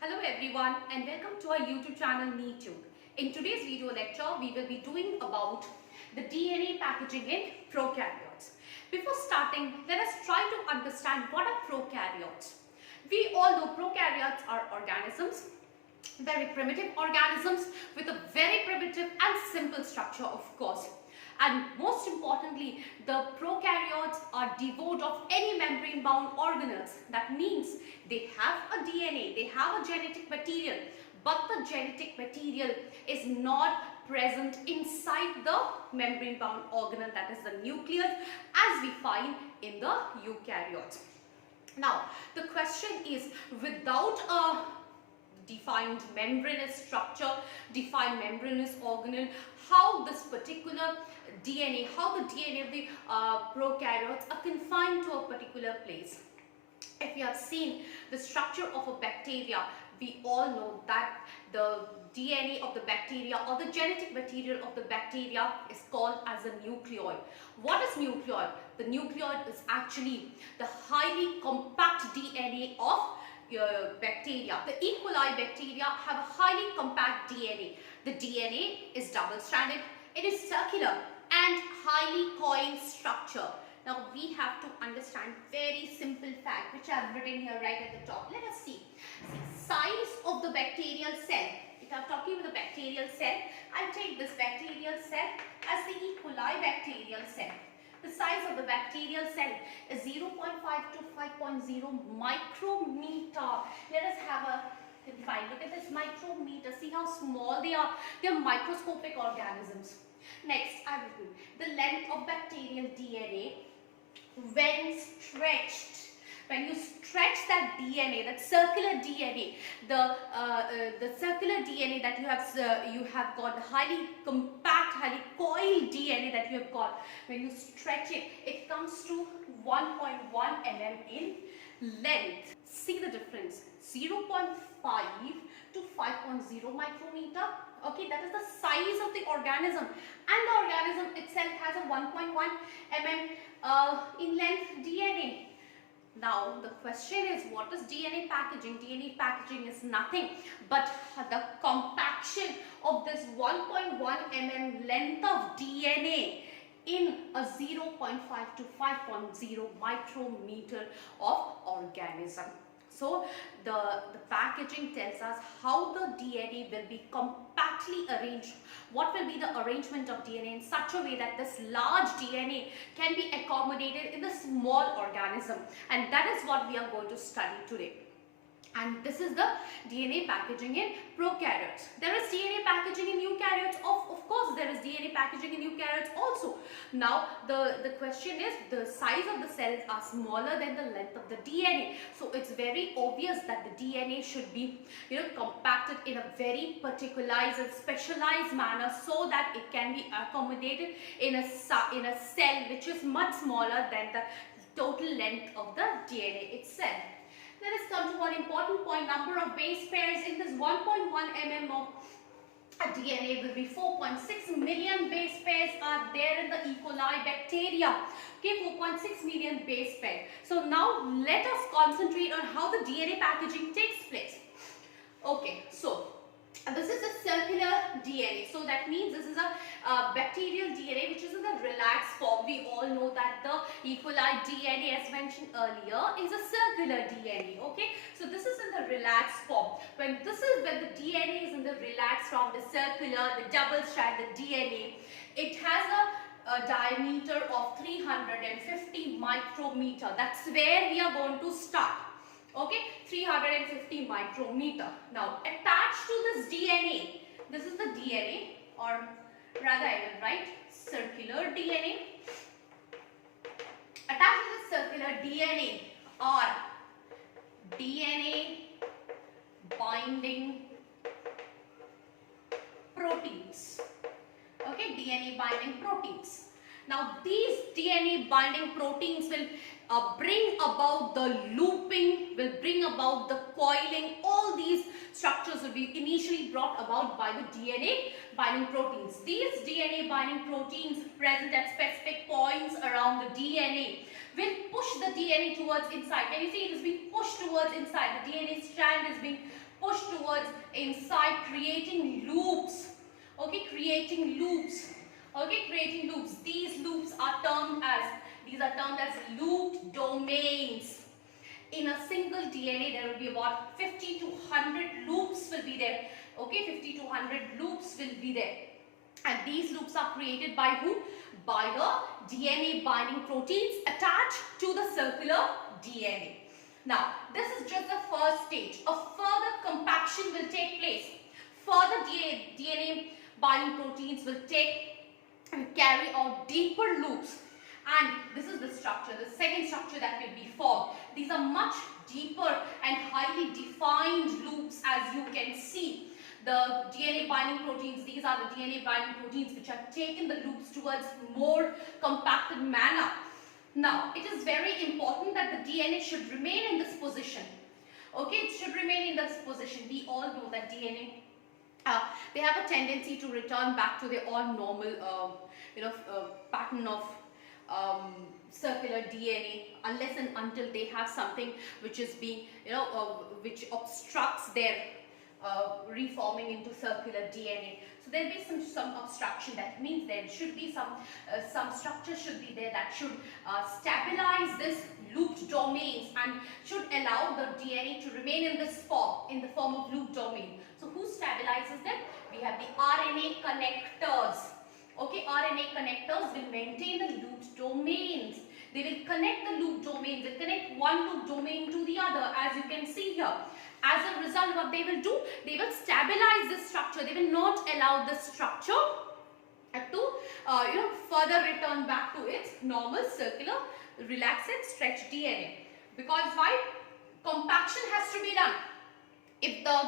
Hello everyone and welcome to our YouTube channel NeetTube. In today's video lecture, we will be doing about the DNA packaging in prokaryotes. Before starting, let us try to understand what are prokaryotes. We all know prokaryotes are organisms, very primitive organisms with a very primitive and simple structure, of course. And most importantly, the prokaryotes are devoid of any membrane-bound organelles. That means they have a DNA, they have a genetic material, but the genetic material is not present inside the membrane-bound organelle, that is the nucleus, as we find in the eukaryotes. Now, the question is, without a defined membranous structure, defined membranous organelle, how this particular DNA, how the DNA of the prokaryotes are confined to a particular place. If you have seen the structure of a bacteria, we all know that the DNA of the bacteria or the genetic material of the bacteria is called as a nucleoid. What is nucleoid? The nucleoid is actually the highly compact DNA of bacteria. The E. coli bacteria have a highly compact DNA. The DNA is double-stranded, it is circular and highly coiled structure. Now we have to understand very simple fact which I have written here right at the top. Let us see. Size of the bacterial cell. If I am talking about the bacterial cell, I take this bacterial cell as the E. coli bacterial cell. The size of the bacterial cell is 0.5 to 5.0 micrometer. Let us have a define. Look at this micrometer. See how small they are. They are microscopic organisms. Next, I've written the length of bacterial DNA when stretched. When you stretch that DNA, that circular DNA, the circular DNA that you have got, highly compact, highly coiled DNA that you have got, when you stretch it, it comes to 1.1 mm in length. See the difference, 0.5 to 5.0 micrometer. Okay, that is the size of the organism, and the organism itself has a 1.1 mm in length DNA. Now the question is, what is DNA packaging? DNA packaging is nothing but the compaction of this 1.1 mm length of DNA in a 0.5 to 5.0 micrometer of organism. So the packaging tells us how the DNA will be compactly arranged. What will be the arrangement of DNA in such a way that this large DNA can be accommodated in the small organism. And that is what we are going to study today. And this is the DNA packaging in prokaryotes. There is DNA packaging in eukaryotes. Of course, there is DNA packaging in eukaryotes also. Now, the question is, the size of the cells are smaller than the length of the DNA. So, it's very obvious that the DNA should be, compacted in a very particularized and specialized manner so that it can be accommodated in a cell which is much smaller than the total length of the DNA itself. Let us come to one important point. Number of base pairs in this 1.1 mm of DNA will be 4.6 million base pairs are there in the E. coli bacteria. Okay, 4.6 million base pairs. So now let us concentrate on how the DNA packaging takes place. Okay, so this is a circular DNA. So that means this is a bacterial DNA which is in the relaxed form. We all know that the E. coli DNA, as mentioned earlier, is a circular DNA. Okay, so this is in the relaxed form. When the DNA is in the relaxed form, the circular, the double-stranded DNA, it has a diameter of 350 micrometer. That's where we are going to start. Okay, 350 micrometer. Now, attached to this DNA, this is the DNA, or rather I will write circular DNA. Attached to this circular DNA are DNA binding proteins. Okay, DNA binding proteins. Now, these DNA binding proteins will bring about the looping, will bring about the coiling. All these structures will be initially brought about by the DNA binding proteins. These DNA binding proteins present at specific points around the DNA will push the DNA towards inside. Can you see it is being pushed towards inside? The DNA strand is being push towards inside, creating loops. Okay, creating loops. Okay, creating loops. These loops are termed as looped domains. In a single DNA, there will be about 50 to 100 loops will be there. Okay, 50 to 100 loops will be there. And these loops are created by who? By the DNA binding proteins attached to the circular DNA. Now, this is just the first stage. A further compaction will take place. Further DNA binding proteins will carry out deeper loops. And this is the structure, the second structure that will be formed. These are much deeper and highly defined loops, as you can see. The DNA binding proteins, these are the DNA binding proteins which have taken the loops towards more compacted manner. Now, it is very important that the DNA should remain in this position. Okay, it should remain in this position. We all know that DNA, they have a tendency to return back to their all normal, pattern of circular DNA, unless and until they have something which is being, which obstructs their reforming into circular DNA. So there will be some obstruction. That means there should be some structure should be there that should stabilize this looped domains and should allow the DNA to remain in this form, in the form of loop domain. So who stabilizes them? We have the RNA connectors. Okay, RNA connectors will maintain the looped domains. They will connect the loop domains. They connect one loop domain to the other, as you can see here. As a result, what they will do, they will stabilize this structure. They will not allow this structure to further return back to its normal circular, relaxed and stretched DNA. Because why? Compaction has to be done. If the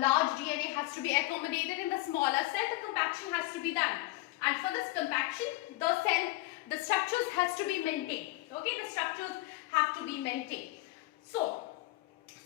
large DNA has to be accommodated in the smaller cell, the compaction has to be done. And for this compaction, the structures has to be maintained. Okay, the structures have to be maintained. So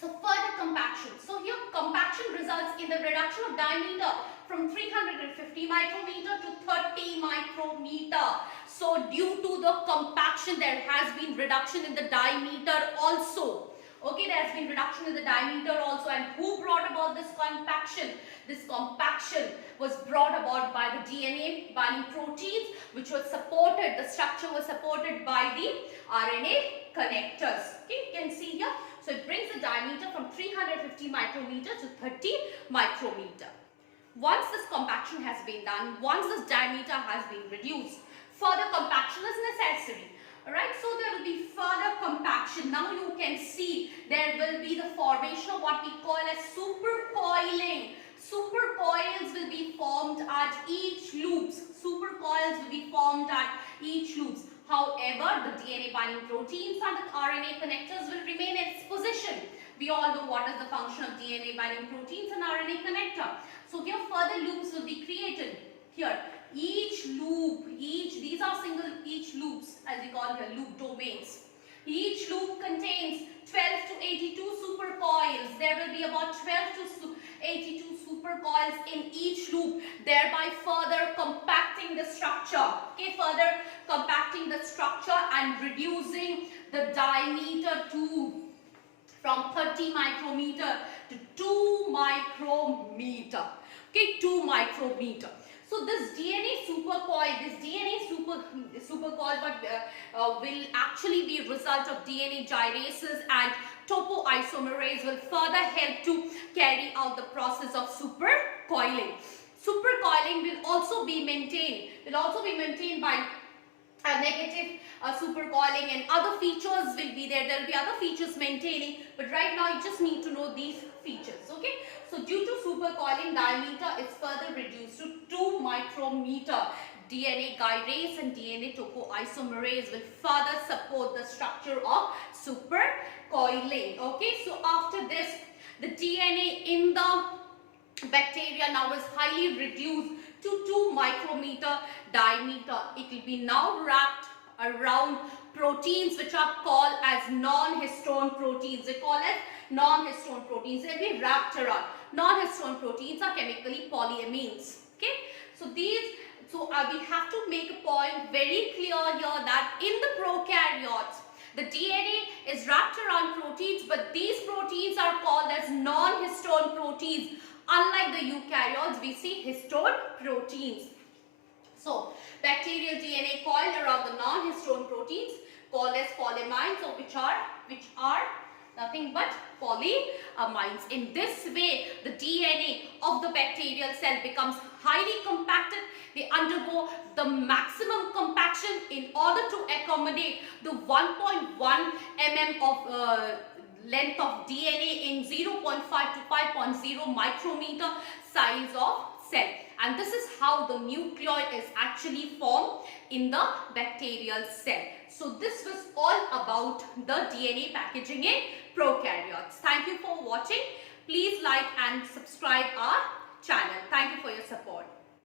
further compaction. So here compaction results in the reduction of diameter from 350 micrometer to 30 micrometer. So due to the compaction, there has been reduction in the diameter also. Okay, there has been reduction in the diameter also. And who brought about this compaction? This compaction was brought about by the DNA binding proteins, which was supported, the structure was supported by the RNA connectors. Okay, you can see here. So it brings the diameter from 350 micrometer to 30 micrometer. Once this compaction has been done, once this diameter has been reduced, further compaction is necessary. Alright, so there will be further compaction. Now you can see there will be the formation of what we call as supercoiling. Supercoils will be formed at each loops. Supercoils will be formed at each loops. However, the DNA binding proteins and the RNA connectors will remain in its position. We all know what is the function of DNA binding proteins and RNA connector. So here further loops will be created. Here, each loop, these are each loops, as we call here, loop domains. Each loop contains 12 to 82 supercoils. There will be about 12 to 82 supercoils in each loop, thereby further compacting the structure. Okay, further compacting the structure and reducing the diameter from 30 micrometer to 2 micrometer. Okay, 2 micrometer. So this DNA supercoil, will actually be a result of DNA gyrases and topoisomerase will further help to carry out the process of supercoiling. Supercoiling will also be maintained by a negative supercoiling, and other features will be there. There will be other features maintaining, but right now you just need to know these features. Okay. So due to supercoiling, diameter is further reduced to 2 micrometer. DNA gyrase and DNA topoisomerase will further support the structure of supercoiling. Okay, so after this, the DNA in the bacteria now is highly reduced to 2 micrometer diameter. It will be now wrapped around proteins which are called as non-histone proteins. They call as non-histone proteins. They will be wrapped around. Non-histone proteins are chemically polyamines. Okay, so we have to make a point very clear here that in the prokaryotes, The DNA is wrapped around proteins, but these proteins are called as non-histone proteins. Unlike the eukaryotes, we see histone proteins. So, bacterial DNA coiled around the non-histone proteins called as polyamines, or which are nothing but polyamines. In this way, the DNA of the bacterial cell becomes highly compacted. They undergo the maximum compaction in order to accommodate the 1.1 mm of length of DNA in 0.5 to 5.0 micrometer size of cell. And this is how the nucleoid is actually formed in the bacterial cell. So this was all about the DNA packaging in prokaryotes. Thank you for watching. Please like and subscribe our channel. Thank you for your support.